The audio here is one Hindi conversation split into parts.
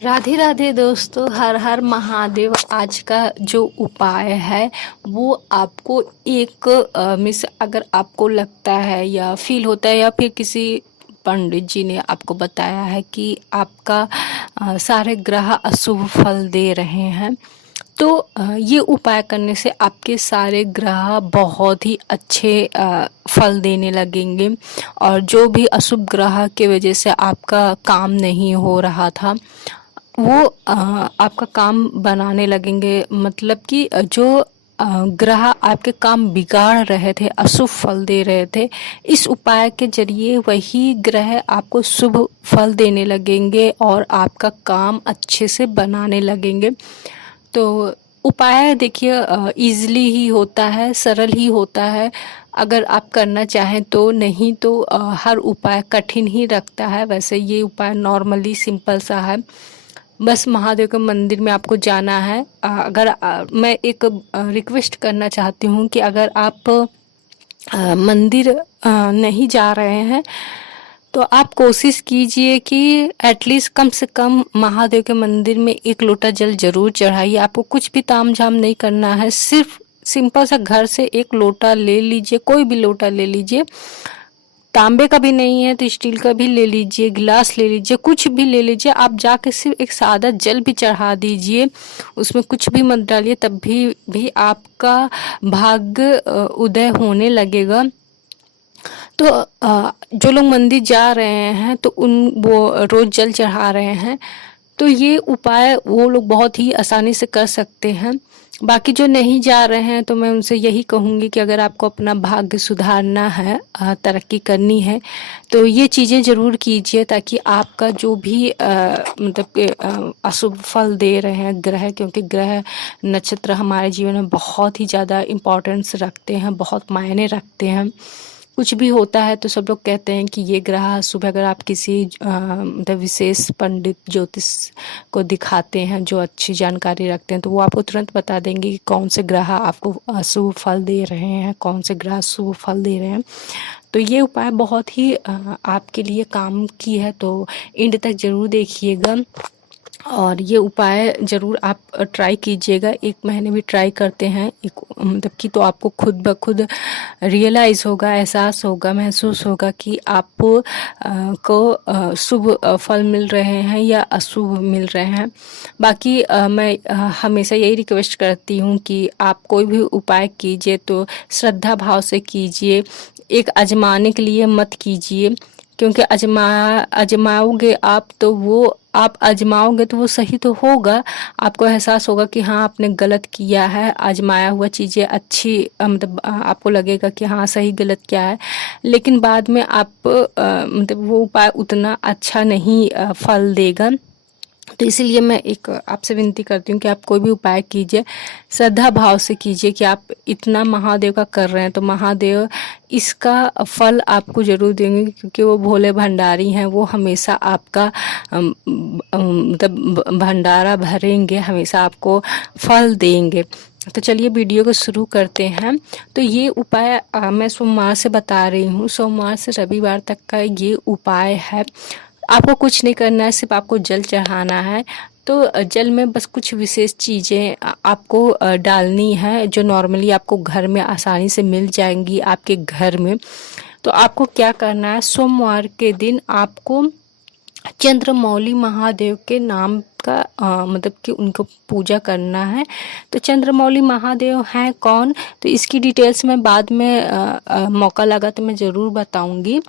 राधे राधे दोस्तों, हर हर महादेव। आज का जो उपाय है वो आपको एक मिस अगर आपको लगता है या फील होता है या फिर किसी पंडित जी ने आपको बताया है कि आपका सारे ग्रह अशुभ फल दे रहे हैं, तो ये उपाय करने से आपके सारे ग्रह बहुत ही अच्छे फल देने लगेंगे। और जो भी अशुभ ग्रह की वजह से आपका काम नहीं हो रहा था वो आपका काम बनाने लगेंगे। मतलब कि जो ग्रह आपके काम बिगाड़ रहे थे, अशुभ फल दे रहे थे, इस उपाय के जरिए वही ग्रह आपको शुभ फल देने लगेंगे और आपका काम अच्छे से बनाने लगेंगे। तो उपाय देखिए इजीली ही होता है, सरल ही होता है अगर आप करना चाहें तो। नहीं तो हर उपाय कठिन ही रखता है। वैसे ये उपाय नॉर्मली सिंपल सा है। बस महादेव के मंदिर में आपको जाना है। अगर मैं एक रिक्वेस्ट करना चाहती हूँ कि अगर आप मंदिर नहीं जा रहे हैं तो आप कोशिश कीजिए कि एटलीस्ट कम से कम महादेव के मंदिर में एक लोटा जल जरूर चढ़ाइए। आपको कुछ भी तामझाम नहीं करना है, सिर्फ सिंपल सा घर से एक लोटा ले लीजिए, कोई भी लोटा ले लीजिए। तांबे का भी नहीं है तो स्टील का भी ले लीजिए, गिलास ले लीजिए, कुछ भी ले लीजिए। आप जाके सिर्फ एक सादा जल भी चढ़ा दीजिए, उसमें कुछ भी मत डालिए, तब भी आपका भाग्य उदय होने लगेगा। तो जो लोग मंदिर जा रहे हैं तो वो रोज जल चढ़ा रहे हैं, तो ये उपाय वो लोग बहुत ही आसानी से कर सकते हैं। बाकी जो नहीं जा रहे हैं तो मैं उनसे यही कहूँगी कि अगर आपको अपना भाग्य सुधारना है, तरक्की करनी है, तो ये चीज़ें ज़रूर कीजिए ताकि आपका जो भी मतलब कि अशुभ फल दे रहे हैं ग्रह, क्योंकि ग्रह नक्षत्र हमारे जीवन में बहुत ही ज़्यादा इम्पोर्टेंस रखते हैं, बहुत मायने रखते हैं। कुछ भी होता है तो सब लोग कहते हैं कि ये ग्रह शुभ। अगर आप किसी मतलब विशेष पंडित ज्योतिष को दिखाते हैं जो अच्छी जानकारी रखते हैं, तो वो आपको तुरंत बता देंगे कि कौन से ग्रह आपको अशुभ फल दे रहे हैं, कौन से ग्रह शुभ फल दे रहे हैं। तो ये उपाय बहुत ही आपके लिए काम की है, तो एंड तक जरूर देखिएगा और ये उपाय ज़रूर आप ट्राई कीजिएगा। 1 महीने भी ट्राई करते हैं एक मतलब कि, तो आपको खुद ब खुद रियलाइज़ होगा, एहसास होगा, महसूस होगा कि आपको को शुभ फल मिल रहे हैं या अशुभ मिल रहे हैं। बाकी मैं हमेशा यही रिक्वेस्ट करती हूँ कि आप कोई भी उपाय कीजिए तो श्रद्धा भाव से कीजिए, एक आजमाने के लिए मत कीजिए। क्योंकि आजमाओगे आप तो वो आप आजमाओगे तो वो सही तो होगा, आपको एहसास होगा कि हाँ आपने गलत किया है। आजमाया हुआ चीज़ें अच्छी मतलब आपको लगेगा कि हाँ सही गलत क्या है, लेकिन बाद में आप मतलब वो उपाय उतना अच्छा नहीं फल देगा। तो इसीलिए मैं एक आपसे विनती करती हूँ कि आप कोई भी उपाय कीजिए, श्रद्धा भाव से कीजिए कि आप इतना महादेव का कर रहे हैं तो महादेव इसका फल आपको ज़रूर देंगे, क्योंकि वो भोले भंडारी हैं। वो हमेशा आपका मतलब भंडारा भरेंगे, हमेशा आपको फल देंगे। तो चलिए वीडियो को शुरू करते हैं। तो ये उपाय मैं सोमवार से बता रही हूँ, सोमवार से रविवार तक का ये उपाय है। आपको कुछ नहीं करना है, सिर्फ आपको जल चढ़ाना है। तो जल में बस कुछ विशेष चीज़ें आपको डालनी है जो नॉर्मली आपको घर में आसानी से मिल जाएंगी आपके घर में। तो आपको क्या करना है, सोमवार के दिन आपको चंद्रमौली महादेव के नाम का मतलब कि उनको पूजा करना है। तो चंद्रमौली महादेव हैं कौन, तो इसकी डिटेल्स मैं बाद में मौका लगा तो मैं ज़रूर बताऊंगी।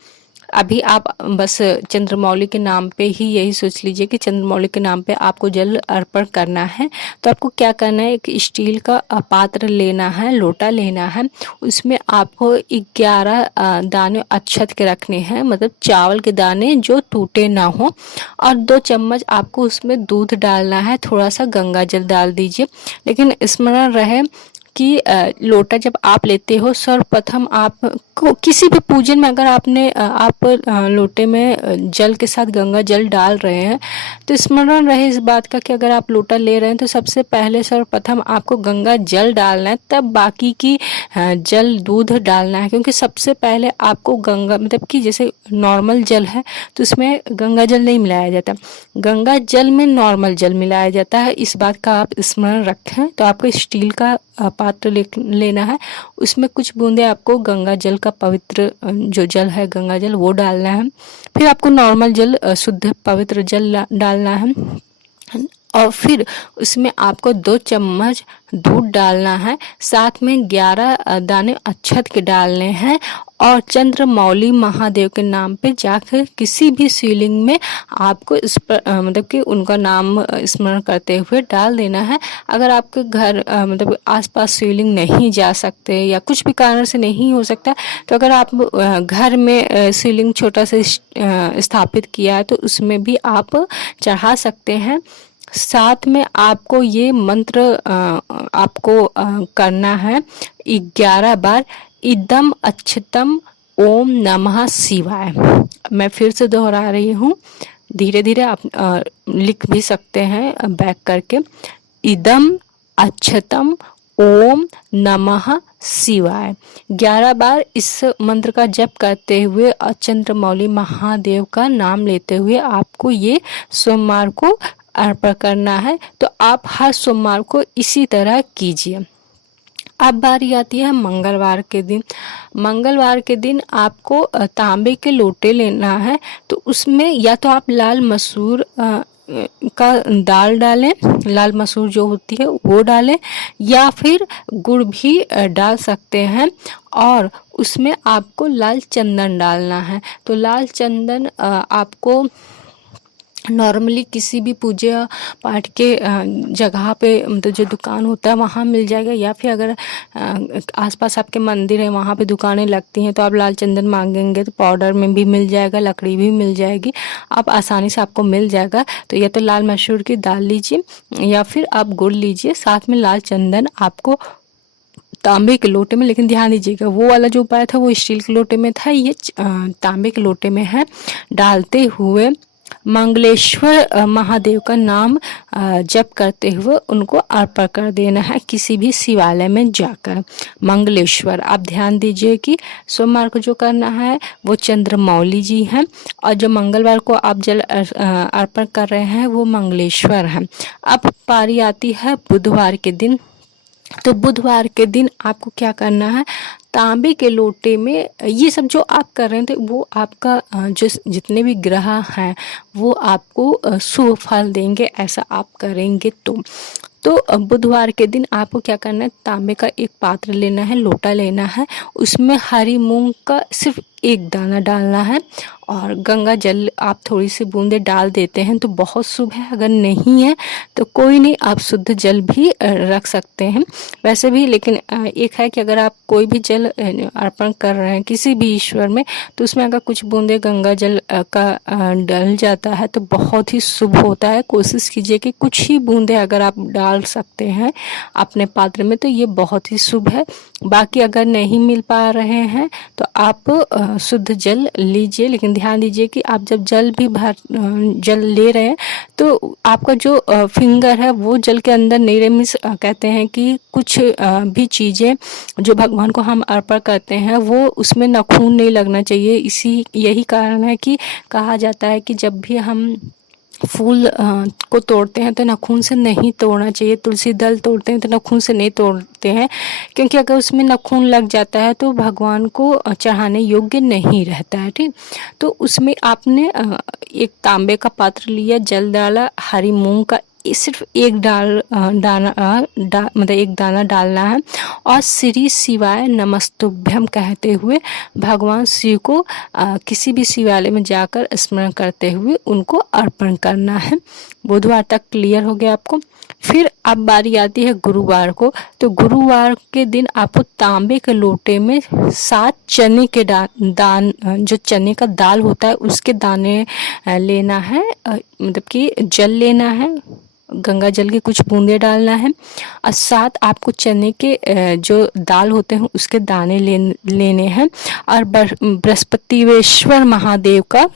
अभी आप बस चंद्रमौली के नाम पे ही यही सोच लीजिए कि चंद्रमौली के नाम पे आपको जल अर्पण करना है। तो आपको क्या करना है, एक स्टील का पात्र लेना है, लोटा लेना है, उसमें आपको 11 दाने अक्षत के रखने हैं, मतलब चावल के दाने जो टूटे ना हो, और 2 चम्मच आपको उसमें दूध डालना है, थोड़ा सा गंगा जल डाल दीजिए। लेकिन स्मरण रहे कि लोटा जब आप लेते हो सर्वप्रथम आप को किसी भी पूजन में अगर आपने आप लोटे में जल के साथ गंगा जल डाल रहे हैं तो स्मरण रहे इस बात का कि अगर आप लोटा ले रहे हैं तो सबसे पहले सर्वप्रथम आपको गंगा जल डालना है, तब बाकी की जल दूध डालना है। क्योंकि सबसे पहले आपको गंगा मतलब कि जैसे नॉर्मल जल है तो उसमें गंगा जल नहीं मिलाया जाता, गंगा जल में नॉर्मल जल मिलाया जाता है। इस बात का आप स्मरण रखें। तो आपको स्टील का पात्र लेना है, उसमें कुछ बूंदे आपको गंगा जल का पवित्र जो जल है गंगा जल वो डालना है। फिर आपको नॉर्मल जल शुद्ध पवित्र जल डालना है और फिर उसमें आपको 2 चम्मच दूध डालना है, साथ में 11 दाने अक्षत के डालने हैं और चंद्रमौली महादेव के नाम पे जाकर किसी भी शिवलिंग में आपको इस पर मतलब कि उनका नाम स्मरण करते हुए डाल देना है। अगर आपके घर मतलब आसपास शिवलिंग नहीं जा सकते या कुछ भी कारण से नहीं हो सकता तो अगर आप घर में शिवलिंग छोटा सा स्थापित किया है तो उसमें भी आप चढ़ा सकते हैं। साथ में आपको ये मंत्र आपको करना है 11 बार, इदम अक्षतम ओम नमः शिवाय। मैं फिर से दोहरा रही हूँ, धीरे धीरे आप लिख भी सकते हैं बैक करके। इदम अक्षतम ओम नमः शिवाय 11 बार इस मंत्र का जप करते हुए और चंद्रमौली महादेव का नाम लेते हुए आपको ये सोमवार को अर्पण करना है। तो आप हर सोमवार को इसी तरह कीजिए। अब बारी आती है मंगलवार के दिन। मंगलवार के दिन आपको तांबे के लोटे लेना है, तो उसमें या तो आप लाल मसूर का दाल डालें, लाल मसूर जो होती है वो डालें, या फिर गुड़ भी डाल सकते हैं और उसमें आपको लाल चंदन डालना है। तो लाल चंदन आपको नॉर्मली किसी भी पूजा पाठ के जगह पे मतलब जो दुकान होता है वहाँ मिल जाएगा, या फिर अगर आसपास आपके मंदिर है वहाँ पे दुकानें लगती हैं तो आप लाल चंदन मांगेंगे तो पाउडर में भी मिल जाएगा, लकड़ी भी मिल जाएगी, आप आसानी से आपको मिल जाएगा। तो या तो लाल मसूर की दाल लीजिए या फिर आप गुड़ लीजिए, साथ में लाल चंदन आपको तांबे के लोटे में, लेकिन ध्यान दीजिएगा वो वाला जो उपाय था वो स्टील के लोटे में था, ये तांबे के लोटे में है। डालते हुए मंगलेश्वर महादेव का नाम जप करते हुए उनको अर्पण कर देना है किसी भी शिवालय में जाकर। मंगलेश्वर आप ध्यान दीजिए कि सोमवार को जो करना है वो चंद्रमौली जी हैं और जो मंगलवार को आप जल अर्पण कर रहे हैं वो मंगलेश्वर हैं। अब पारी आती है बुधवार के दिन। तो बुधवार के दिन आपको क्या करना है, तांबे के लोटे में ये सब जो आप कर रहे थे वो आपका जो जितने भी ग्रह हैं वो आपको शुभ फल देंगे, ऐसा आप करेंगे। तो बुधवार के दिन आपको क्या करना है, तांबे का एक पात्र लेना है, लोटा लेना है, उसमें हरी मूंग का सिर्फ 1 दाना डालना है और गंगा जल आप थोड़ी सी बूंदे डाल देते हैं तो बहुत शुभ है। अगर नहीं है तो कोई नहीं, आप शुद्ध जल भी रख सकते हैं वैसे भी। लेकिन एक है कि अगर आप कोई भी जल अर्पण कर रहे हैं किसी भी ईश्वर में तो उसमें अगर कुछ बूंदे गंगा जल का डल जाता है तो बहुत ही शुभ होता है। कोशिश कीजिए कि कुछ ही बूंदे अगर आप डाल सकते हैं अपने पात्र में तो ये बहुत ही शुभ है। बाकी अगर नहीं मिल पा रहे हैं तो आप शुद्ध जल लीजिए, लेकिन ध्यान दीजिए कि आप जब जल ले रहे हैं तो आपका जो फिंगर है वो जल के अंदर नहीं रहे। मीन्स कहते हैं कि कुछ भी चीज़ें जो भगवान को हम अर्पण करते हैं वो उसमें नाखून नहीं लगना चाहिए। यही कारण है कि कहा जाता है कि जब भी हम फूल को तोड़ते हैं तो नाखून से नहीं तोड़ना चाहिए, तुलसी दल तोड़ते हैं तो नाखून से नहीं तोड़ते हैं, क्योंकि अगर उसमें नाखून लग जाता है तो भगवान को चढ़ाने योग्य नहीं रहता है। ठीक, तो उसमें आपने एक तांबे का पात्र लिया, जल डाला, हरी मूंग का सिर्फ 1 मतलब 1 दाना डालना है और श्री शिवाय नमस्तुभ्यम कहते हुए भगवान शिव को किसी भी शिवालय में जाकर स्मरण करते हुए उनको अर्पण करना है। बुधवार तक क्लियर हो गया आपको। फिर अब बारी आती है गुरुवार को। तो गुरुवार के दिन आपको तांबे के लोटे में 7 चने के दान जो चने का दाल होता है उसके दाने लेना है, मतलब कि जल लेना है गंगा जल की कुछ बूंदे डालना है और साथ आपको चने के जो दाल होते हैं उसके दाने लेने हैं और बृहस्पतिश्वर महादेव का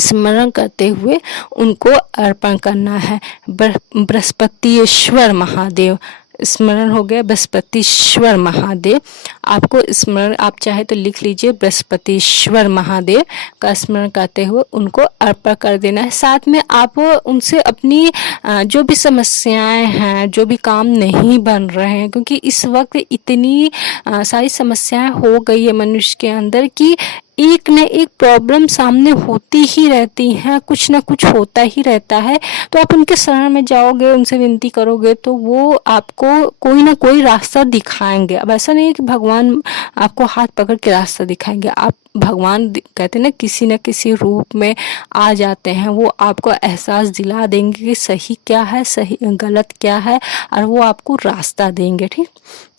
स्मरण करते हुए उनको अर्पण करना है। बृहस्पतिश्वर महादेव स्मरण हो गया, बृहस्पतिश्वर महादेव। आपको स्मरण आप चाहे तो लिख लीजिए, बृहस्पतिश्वर महादेव का स्मरण करते हुए उनको अर्पण कर देना है। साथ में आप उनसे अपनी जो भी समस्याएं हैं, जो भी काम नहीं बन रहे हैं, क्योंकि इस वक्त इतनी सारी समस्याएं हो गई है मनुष्य के अंदर कि एक न एक प्रॉब्लम सामने होती ही रहती हैं, कुछ ना कुछ होता ही रहता है। तो आप उनके शरण में जाओगे, उनसे विनती करोगे तो वो आपको कोई ना कोई रास्ता दिखाएंगे। अब ऐसा नहीं है कि भगवान आपको हाथ पकड़ के रास्ता दिखाएंगे। आप भगवान कहते हैं ना, किसी न किसी रूप में आ जाते हैं। वो आपको एहसास दिला देंगे कि सही क्या है, सही गलत क्या है, और वो आपको रास्ता देंगे। ठीक।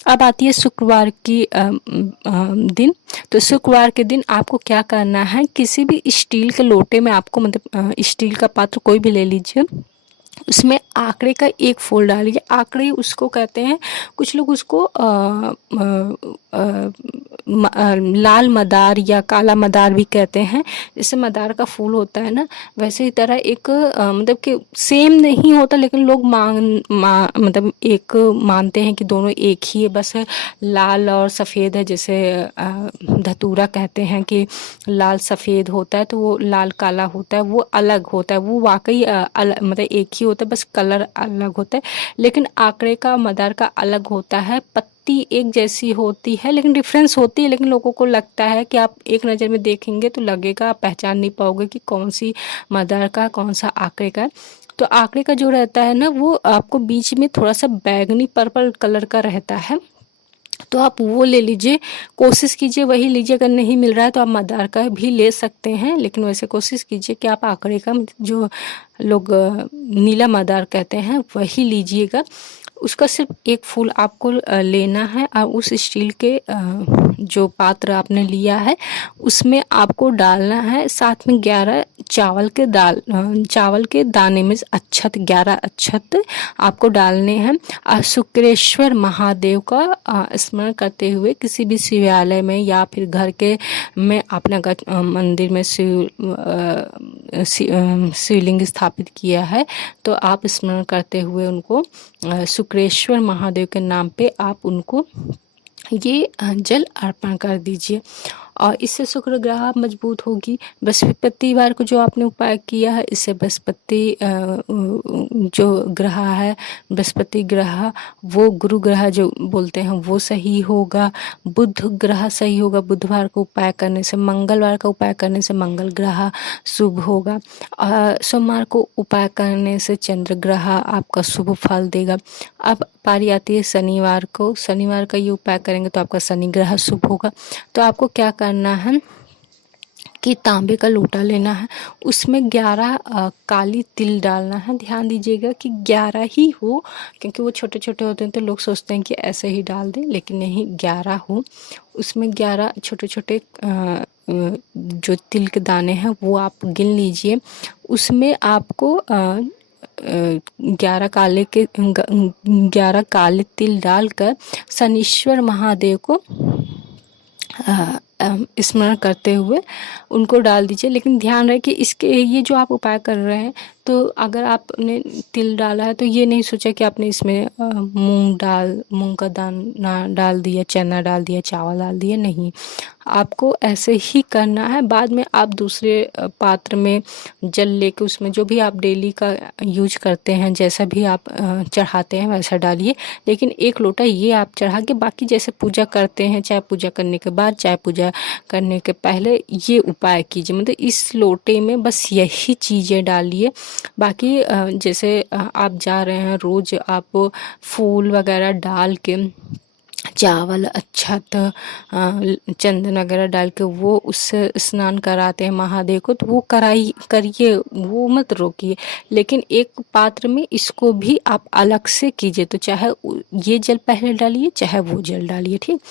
अब आती है शुक्रवार की दिन। तो शुक्रवार के दिन आपको क्या करना है, किसी भी स्टील के लोटे में आपको मतलब स्टील का पात्र कोई भी ले लीजिए, उसमें आंकड़े का एक फूल डालिए। आंकड़े उसको कहते हैं, कुछ लोग उसको लाल मदार या काला मदार भी कहते हैं। जैसे मदार का फूल होता है ना, वैसे ही तरह एक मतलब कि सेम नहीं होता, लेकिन लोग मतलब एक मानते हैं कि दोनों एक ही है, बस लाल और सफ़ेद है। जैसे धतूरा कहते हैं कि लाल सफ़ेद होता है, तो वो लाल काला होता है, वो अलग होता है। वो वाकई मतलब एक ही होता है, बस कलर अलग होता है। लेकिन आंकड़े का, मदार का अलग होता है। पत्ती एक जैसी होती है लेकिन डिफरेंस होती है, लेकिन लोगों को लगता है कि आप एक नज़र में देखेंगे तो लगेगा, आप पहचान नहीं पाओगे कि कौन सी मदार का कौन सा आंकड़े का। तो आंकड़े का जो रहता है ना, वो आपको बीच में थोड़ा सा बैगनी पर्पल कलर का रहता है, तो आप वो ले लीजिए। कोशिश कीजिए वही लीजिए, अगर नहीं मिल रहा है तो आप मदार का भी ले सकते हैं, लेकिन वैसे कोशिश कीजिए कि आप आंकड़े का, जो लोग नीला मदार कहते हैं, वही लीजिएगा। उसका सिर्फ एक फूल आपको लेना है और उस स्टील के जो पात्र आपने लिया है उसमें आपको डालना है। साथ में 11 चावल के दाने में अक्षत, 11 अक्षत आपको डालने हैं। शुक्रेश्वर महादेव का स्मरण करते हुए किसी भी शिवालय में या फिर घर के में अपना मंदिर में शिवलिंग स्थापित किया है, तो आप स्मरण करते हुए उनको शुक्रेश्वर महादेव के नाम पे आप उनको ये जल अर्पण कर दीजिए और इससे शुक्र ग्रह मजबूत होगी। बृहस्पतिवार को जो आपने उपाय किया है, इससे बृहस्पति जो ग्रह है, बृहस्पति ग्रह वो गुरु ग्रह जो बोलते हैं वो सही होगा। बुध ग्रह सही होगा, बुधवार को उपाय करने से। मंगलवार का उपाय करने से मंगल ग्रह शुभ होगा। सोमवार को उपाय करने से चंद्र ग्रह आपका शुभ फल देगा। अब पारी आती है शनिवार को। शनिवार का ये उपाय करेंगे तो आपका शनि ग्रह शुभ होगा। तो आपको क्या करना है कि तांबे का लोटा लेना है, उसमें 11 काली तिल डालना है। ध्यान दीजिएगा कि 11 ही हो, क्योंकि वो छोटे छोटे होते हैं तो लोग सोचते हैं कि ऐसे ही डाल दें, लेकिन नहीं, 11 हो। उसमें 11 छोटे छोटे जो तिल के दाने हैं वो आप गिन लीजिए। उसमें आपको 11 काले तिल डालकर शनीश्वर महादेव को स्मरण करते हुए उनको डाल दीजिए। लेकिन ध्यान रहे कि इसके ये जो आप उपाय कर रहे हैं, तो अगर आपने तिल डाला है तो ये नहीं सोचा कि आपने इसमें मूंग का दाना डाल दिया, चना डाल दिया, चावल डाल दिया। नहीं, आपको ऐसे ही करना है। बाद में आप दूसरे पात्र में जल लेके उसमें जो भी आप डेली का यूज करते हैं, जैसा भी आप चढ़ाते हैं वैसा डालिए। लेकिन एक लोटा ये आप चढ़ा के, बाकी जैसे पूजा करते हैं, चाहे पूजा करने के बाद चाहे पूजा करने के पहले, ये उपाय कीजिए। मतलब इस लोटे में बस यही चीज़ें डालिए। बाकी जैसे आप जा रहे हैं रोज़, आप फूल वगैरह डाल के, चावल, अक्षत, चंदन वगैरह डाल के वो उससे स्नान कराते हैं महादेव को, तो वो करिए, वो मत रोकिए। लेकिन एक पात्र में इसको भी आप अलग से कीजिए। तो चाहे ये जल पहले डालिए, चाहे वो जल डालिए। ठीक।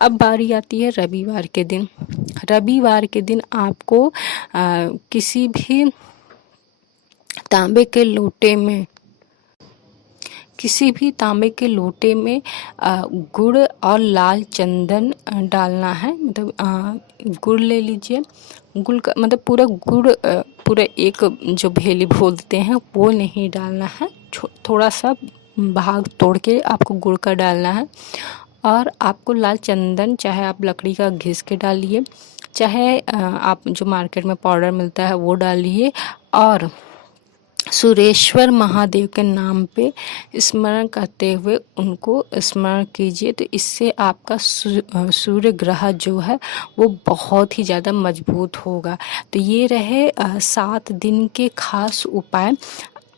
अब बारी आती है रविवार के दिन। रविवार के दिन आपको किसी भी तांबे के लोटे में किसी भी तांबे के लोटे में गुड़ और लाल चंदन डालना है। मतलब गुड़ ले लीजिए, गुड़ का मतलब पूरा गुड़ पूरा एक जो भेली बोलते हैं वो नहीं डालना है, थोड़ा सा भाग तोड़ के आपको गुड़ का डालना है। और आपको लाल चंदन चाहे आप लकड़ी का घिस के डालिए, चाहे आप जो मार्केट में पाउडर मिलता है वो डालिए, और सुरेश्वर महादेव के नाम पे स्मरण करते हुए उनको स्मरण कीजिए। तो इससे आपका सूर्य ग्रह जो है वो बहुत ही ज़्यादा मजबूत होगा। तो ये रहे 7 दिन के खास उपाय।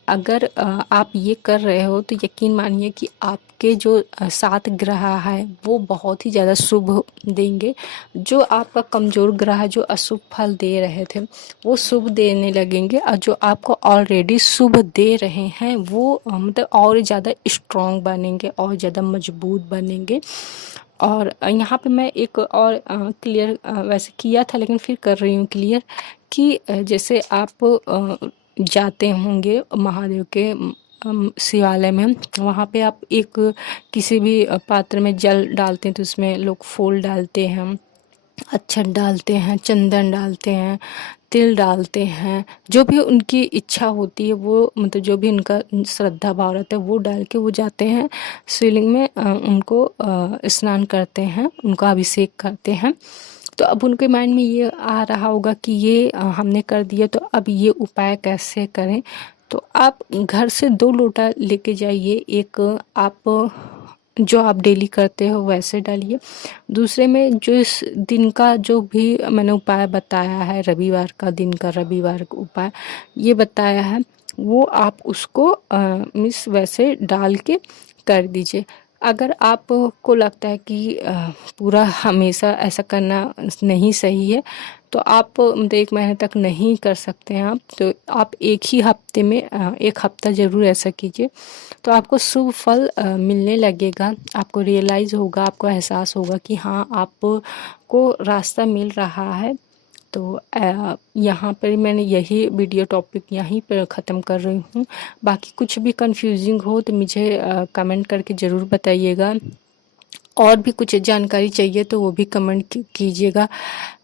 अगर आप ये कर रहे हो तो यकीन मानिए कि आपके जो 7 ग्रह है वो बहुत ही ज़्यादा शुभ देंगे। जो आपका कमज़ोर ग्रह जो अशुभ फल दे रहे थे वो शुभ देने लगेंगे, और जो आपको ऑलरेडी शुभ दे रहे हैं वो मतलब और ज़्यादा स्ट्रॉन्ग बनेंगे और ज़्यादा मजबूत बनेंगे। और यहाँ पे मैं एक और क्लियर वैसे किया था लेकिन फिर कर रही हूँ क्लियर कि जैसे आप जाते होंगे महादेव के शिवालय में, वहाँ पे आप एक किसी भी पात्र में जल डालते हैं तो उसमें लोग फूल डालते हैं, अक्षत डालते हैं, चंदन डालते हैं, तिल डालते हैं, जो भी उनकी इच्छा होती है वो मतलब जो भी उनका श्रद्धा भाव रहता है वो डाल के वो जाते हैं शिवलिंग में, उनको स्नान करते हैं, उनका अभिषेक करते हैं। तो अब उनके माइंड में ये आ रहा होगा कि ये हमने कर दिया तो अब ये उपाय कैसे करें। तो आप घर से 2 लोटा लेके जाइए, एक आप जो आप डेली करते हो वैसे डालिए, दूसरे में जो इस दिन का जो भी मैंने उपाय बताया है, रविवार का दिन का रविवार का उपाय ये बताया है, वो आप उसको मिस वैसे डाल के कर दीजिए। अगर आपको लगता है कि पूरा हमेशा ऐसा करना नहीं सही है तो आप मतलब 1 महीने तक नहीं कर सकते हैं आप, तो आप एक ही हफ्ते में 1 हफ्ता ज़रूर ऐसा कीजिए, तो आपको शुभ फल मिलने लगेगा। आपको रियलाइज़ होगा, आपको एहसास होगा कि हाँ आपको रास्ता मिल रहा है। तो यहाँ पर मैंने यही वीडियो टॉपिक यहीं पर ख़त्म कर रही हूँ। बाकी कुछ भी कंफ्यूजिंग हो तो मुझे कमेंट करके ज़रूर बताइएगा, और भी कुछ जानकारी चाहिए तो वो भी कमेंट कीजिएगा।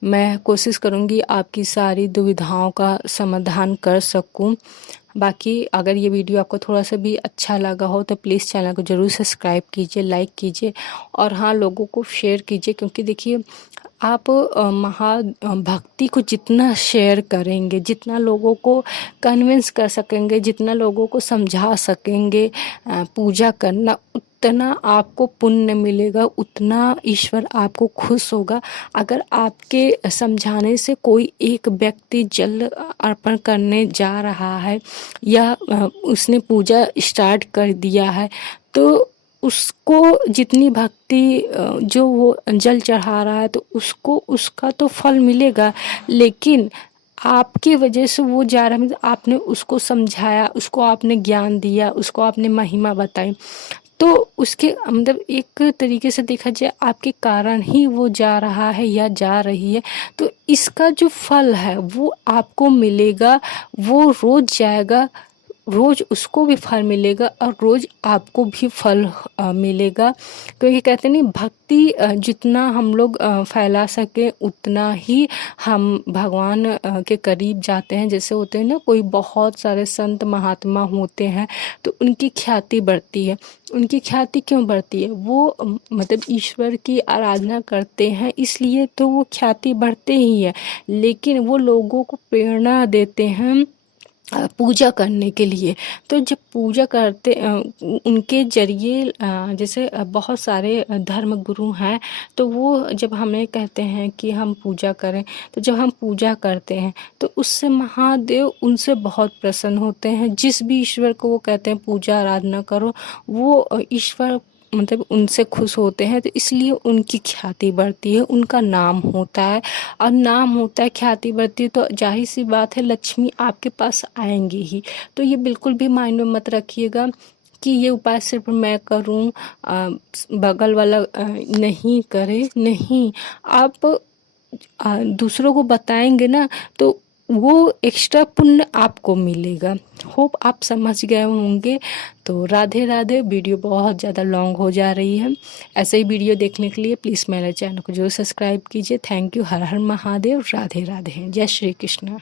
मैं कोशिश करूँगी आपकी सारी दुविधाओं का समाधान कर सकूँ। बाकी अगर ये वीडियो आपको थोड़ा सा भी अच्छा लगा हो तो प्लीज़ चैनल को ज़रूर सब्सक्राइब कीजिए, लाइक कीजिए, और हाँ लोगों को शेयर कीजिए, क्योंकि देखिए आप भक्ति को जितना शेयर करेंगे, जितना लोगों को कन्विंस कर सकेंगे, जितना लोगों को समझा सकेंगे पूजा करना, उतना आपको पुण्य मिलेगा, उतना ईश्वर आपको खुश होगा। अगर आपके समझाने से कोई एक व्यक्ति जल अर्पण करने जा रहा है या उसने पूजा स्टार्ट कर दिया है तो उसको जितनी भक्ति जो वो जल चढ़ा रहा है तो उसको उसका तो फल मिलेगा, लेकिन आपकी वजह से वो जा रहा है, मतलब आपने उसको समझाया, उसको आपने ज्ञान दिया, उसको आपने महिमा बताई, तो उसके मतलब एक तरीके से देखा जाए आपके कारण ही वो जा रहा है या जा रही है, तो इसका जो फल है वो आपको मिलेगा। वो रोज जाएगा, रोज उसको भी फल मिलेगा और रोज आपको भी फल मिलेगा। क्योंकि कहते नहीं भक्ति जितना हम लोग फैला सके उतना ही हम भगवान के करीब जाते हैं। जैसे होते हैं ना कोई बहुत सारे संत महात्मा होते हैं तो उनकी ख्याति बढ़ती है। उनकी ख्याति क्यों बढ़ती है? वो मतलब ईश्वर की आराधना करते हैं इसलिए तो वो ख्याति बढ़ते ही है, लेकिन वो लोगों को प्रेरणा देते हैं पूजा करने के लिए। तो जब पूजा करते उनके जरिए जैसे बहुत सारे धर्म गुरु हैं, तो वो जब हमें कहते हैं कि हम पूजा करें, तो जब हम पूजा करते हैं तो उससे महादेव उनसे बहुत प्रसन्न होते हैं। जिस भी ईश्वर को वो कहते हैं पूजा आराधना करो, वो ईश्वर मतलब उनसे खुश होते हैं, तो इसलिए उनकी ख्याति बढ़ती है, उनका नाम होता है, और नाम होता है, ख्याति बढ़ती है, तो जाहिर सी बात है लक्ष्मी आपके पास आएंगी ही। तो ये बिल्कुल भी माइंड में मत रखिएगा कि ये उपाय सिर्फ मैं करूं, बगल वाला नहीं करे। नहीं, आप दूसरों को बताएंगे ना तो वो एक्स्ट्रा पुण्य आपको मिलेगा। होप आप समझ गए होंगे। तो राधे राधे। वीडियो बहुत ज़्यादा लॉन्ग हो जा रही है। ऐसे ही वीडियो देखने के लिए प्लीज़ मेरे चैनल को जरूर सब्सक्राइब कीजिए। Thank you. हर हर महादेव। राधे राधे। जय श्री कृष्ण।